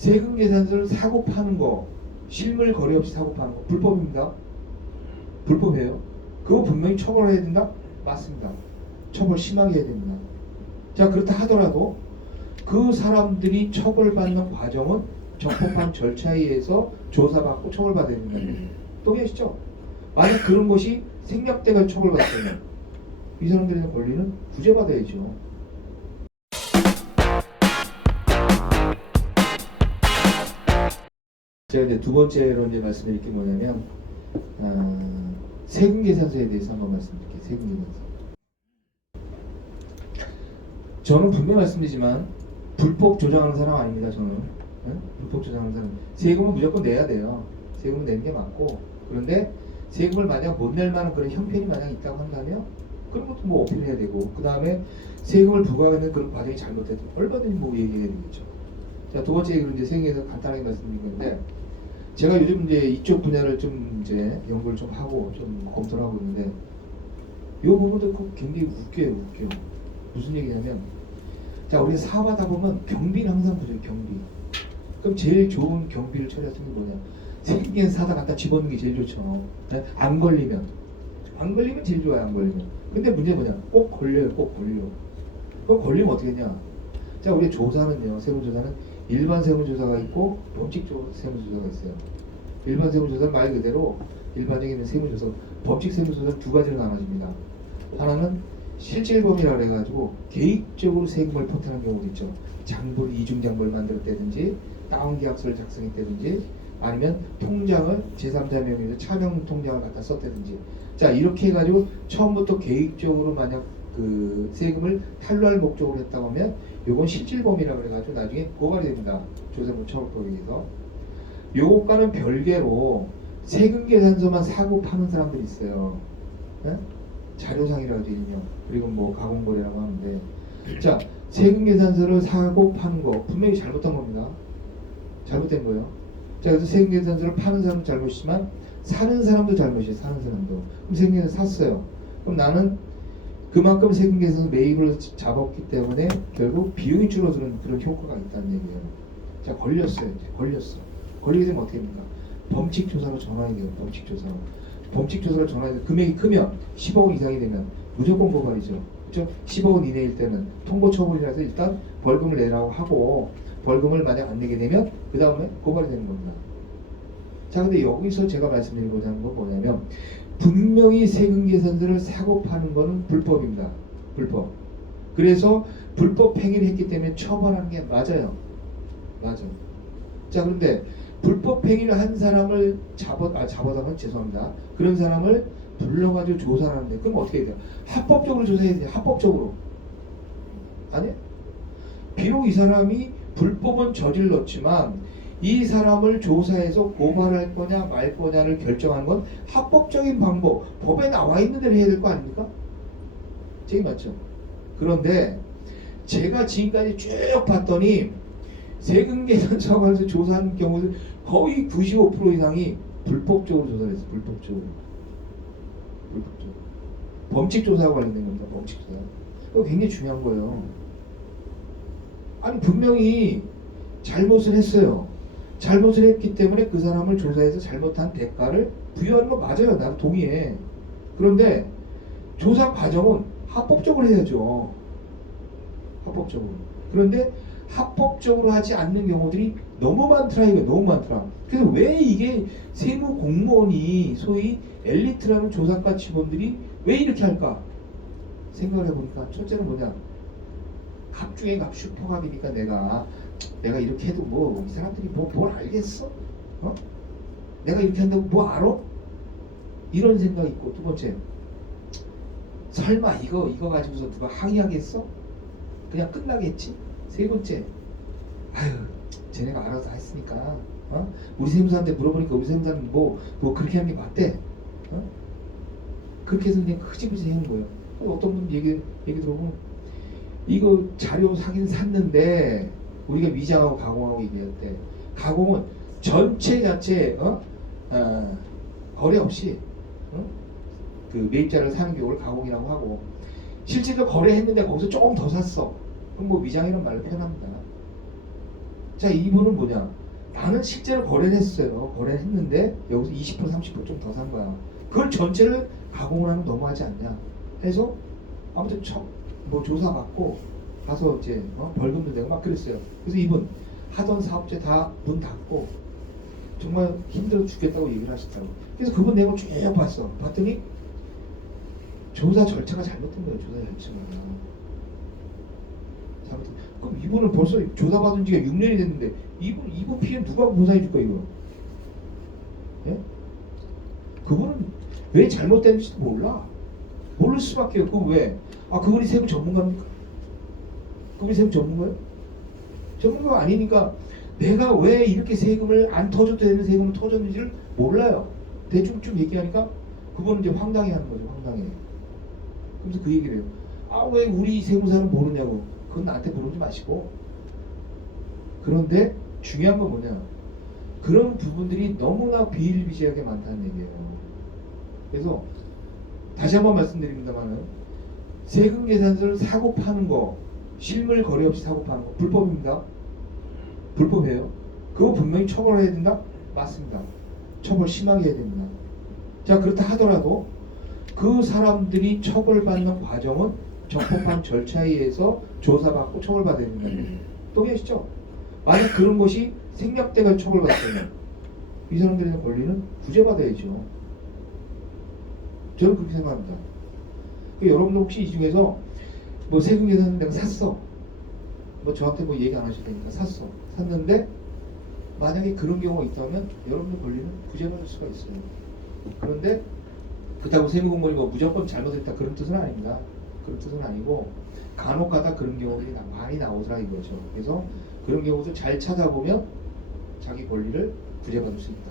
세금 계산서를 사고 파는 거, 실물 거래 없이 사고 파는 거 불법입니다. 불법이에요. 그거 분명히 처벌해야 된다? 맞습니다. 처벌 심하게 해야 됩니다. 자, 그렇다 하더라도 그 사람들이 처벌받는 과정은 적법한 절차에 의해서 조사받고 처벌받아야 된다는 거예요. 동의하시죠? 만약 그런 것이 생략돼가 처벌받았다면 이 사람들의 권리는 구제받아야죠. 제가 이제 두 번째로 이제 말씀드릴 게 뭐냐면 세금 계산서에 대해서 한번 말씀드릴게요. 세금 계산서. 저는 분명히 말씀드리지만 불법 조장하는 사람 아닙니다. 저는 불법 조장하는 사람. 세금은 무조건 내야 돼요. 세금은 내는 게 맞고, 그런데 세금을 만약 못 낼 만한 그런 형편이 만약 있다고 한다면 그런 것도 뭐 어필해야 되고, 그 다음에 세금을 부과하는 그런 과정이 잘못됐다면 얼마든지 뭐 얘기해야 되겠죠. 자, 두 번째 얘기로 이제 세금에서 간단하게 말씀드린 건데, 제가 요즘 이제 이쪽 분야를 좀 이제 연구를 좀 하고 좀 검토를 하고 있는데, 이 부분도 굉장히 웃겨요. 무슨 얘기냐면, 자, 우리가 사업하다 보면 경비는 항상 보죠. 경비. 그럼 제일 좋은 경비를 처리하는 게 뭐냐? 생긴 사다 갖다 집어넣는 게 제일 좋죠. 네? 안 걸리면 제일 좋아요. 안 걸리면. 근데 문제 뭐냐? 꼭 걸려요. 꼭 걸려. 그럼 걸리면 어떻게 했냐? 자, 우리 조사는요. 세무조사는 일반 세무조사가 있고 법칙 세무조사가 있어요. 일반 세무조사는 말 그대로 일반적인 세무조사, 법칙 세무조사는 두 가지로 나눠집니다. 하나는 실질범이라 그래가지고 계획적으로 세금을 포탈한 경우도 있죠. 장부를 이중장부를 만들었다든지 다운계약서를 작성했다든지 아니면 통장을 제3자 명의로 차명 통장을 갖다 썼다든지, 자, 이렇게 해가지고 처음부터 계획적으로 만약 그 세금을 탈루할 목적으로 했다고 하면 요건 실질범이라 그래가지고 나중에 고발이 됩니다. 조세법 처벌법에 의해서. 요것과는 별개로 세금 계산서만 사고 파는 사람들이 있어요. 네? 자료상이라고 되어 있냐, 그리고 뭐 가공거래라고 하는데, 자, 세금 계산서를 사고 파는 거 분명히 잘못한 겁니다. 잘못된 거예요. 자, 그래서 세금 계산서를 파는 사람도 잘못이지만 사는 사람도 잘못이에요. 사는 사람도. 그럼 세금 계산서 샀어요. 그럼 나는 그만큼 세금 계산서 매입을 잡았기 때문에 결국 비용이 줄어드는 그런 효과가 있다는 얘기예요. 자, 걸렸어요. 이제 걸리게 되면 어떻게 됩니까? 범칙조사로 전환이 돼요. 범칙조사로 전환이 돼요. 금액이 크면 10억 원 이상이 되면 무조건 고발이죠. 그렇죠? 10억 원 이내일 때는 통보 처분이라서 일단 벌금을 내라고 하고, 벌금을 만약 안 내게 되면 그 다음에 고발이 되는 겁니다. 자, 근데 여기서 제가 말씀드리고자 하는 건 뭐냐면, 분명히 세금 계산서를 사고 파는 거는 불법입니다. 불법. 그래서 불법 행위를 했기 때문에 처벌하는 게 맞아요. 자, 그런데 불법 행위를 한 사람을 잡아다면 죄송합니다. 그런 사람을 불러가지고 조사를 하는데, 그럼 어떻게 해야 돼요? 합법적으로 조사해야 돼요. 합법적으로. 아니? 비록 이 사람이 불법은 저질렀지만 이 사람을 조사해서 고발할 거냐 말 거냐를 결정하는 건 합법적인 방법, 법에 나와 있는 대로 해야 될 거 아닙니까? 저게 맞죠? 그런데 제가 지금까지 쭉 봤더니 세금 계산서에서 조사한 경우들 거의 95% 이상이 불법적으로 조사를 했어요. 불법적으로. 범칙 조사와 관련된 겁니다. 범칙 조사. 그거 굉장히 중요한 거예요. 아니, 분명히 잘못을 했어요. 잘못을 했기 때문에 그 사람을 조사해서 잘못한 대가를 부여하는 거 맞아요. 나도 동의해. 그런데 조사 과정은 합법적으로 해야죠. 합법적으로. 그런데 합법적으로 하지 않는 경우들이 너무 많더라. 이거 너무 많더라. 그래서 왜 이게 세무 공무원이 소위 엘리트라는 조사과 직원들이 왜 이렇게 할까 생각을 해보니까, 첫째는 뭐냐, 갑 중에 갑, 슈퍼갑이니까 내가 이렇게 해도 뭐 이 사람들이 뭘 알겠어? 내가 이렇게 한다고 뭐 알아? 이런 생각이 있고, 두 번째, 설마 이거 가지고서 누가 항의하겠어? 그냥 끝나겠지? 세 번째, 아유, 쟤네가 알아서 다 했으니까 우리 세무사한테 물어보니까 우리 세무사는 뭐 그렇게 하는 게 맞대. 그렇게 해서 그냥 흐지부지 하는 거예요. 어떤 분 얘기 들어보면, 이거 자료 사긴 샀는데 우리가 위장하고 가공하고 얘기했대. 가공은 전체 자체 거래 없이 그 매입자를 사는 경우를 가공이라고 하고, 실제로 거래했는데 거기서 조금 더 샀어. 그럼 뭐 위장이라는 말로 표현합니다. 자, 이분은 뭐냐? 나는 실제로 거래를 했어요. 거래를 했는데 여기서 20% 30% 좀 더 산 거야. 그걸 전체를 가공을 하면 너무하지 않냐? 해서 아무튼 뭐 조사받고 가서 이제 벌금도 내고 막 그랬어요. 그래서 이분 하던 사업체 다 문 닫고 정말 힘들어 죽겠다고 얘기를 하시더라고. 그래서 그분 내용을 쭉 봤어. 봤더니 조사 절차가 잘못된 거예요. 조사 절차가 잘못된. 그럼 이분은 벌써 조사받은 지가 6년이 됐는데 이분 피해 누가 보상해 줄 거야 이거? 예? 그분은 왜 잘못됐는지도 몰라. 모를 수밖에 없고. 왜? 아, 그분이 세무 전문가입니까? 그분이 세무 전문가예요? 전문가가 아니니까 내가 왜 이렇게 세금을 안 터져도 되는 세금을 터졌는지를 몰라요. 대충 좀 얘기하니까 그분은 이제 황당해 하는 거죠. 황당해. 그래서 그 얘기를 해요. 아, 왜 우리 세무사는 모르냐고. 그건 나한테 물어보지 마시고. 그런데 중요한 건 뭐냐, 그런 부분들이 너무나 비일비재하게 많다는 얘기예요. 그래서 다시 한번 말씀드립니다만은 세금 계산서를 사고 파는 거, 실물 거래 없이 사고 파는 거 불법입니다. 불법이에요. 그거 분명히 처벌해야 된다? 맞습니다. 처벌 심하게 해야 됩니다. 자, 그렇다 하더라도 그 사람들이 처벌받는 과정은 적법한 절차에 의해서 조사받고 처벌받아야 된다는 거예요. 동의하시죠? 만약 그런 것이 생략돼가 처벌받았다면 이 사람들의 권리는 구제받아야죠. 저는 그렇게 생각합니다. 여러분들 혹시 이 중에서 뭐 세금 계산서 내가 샀어. 뭐 저한테 뭐 얘기 안 하셔도 되니까 샀어. 샀는데 만약에 그런 경우가 있다면 여러분들 권리는 구제받을 수가 있어요. 그런데 그렇다고 세무공무원이 뭐 무조건 잘못했다 그런 뜻은 아닙니다. 그런 뜻은 아니고 간혹가다 그런 경우들이 많이 나오더라 이거죠. 그래서 그런 경우도 잘 찾아보면 자기 권리를 구제받을 수 있다.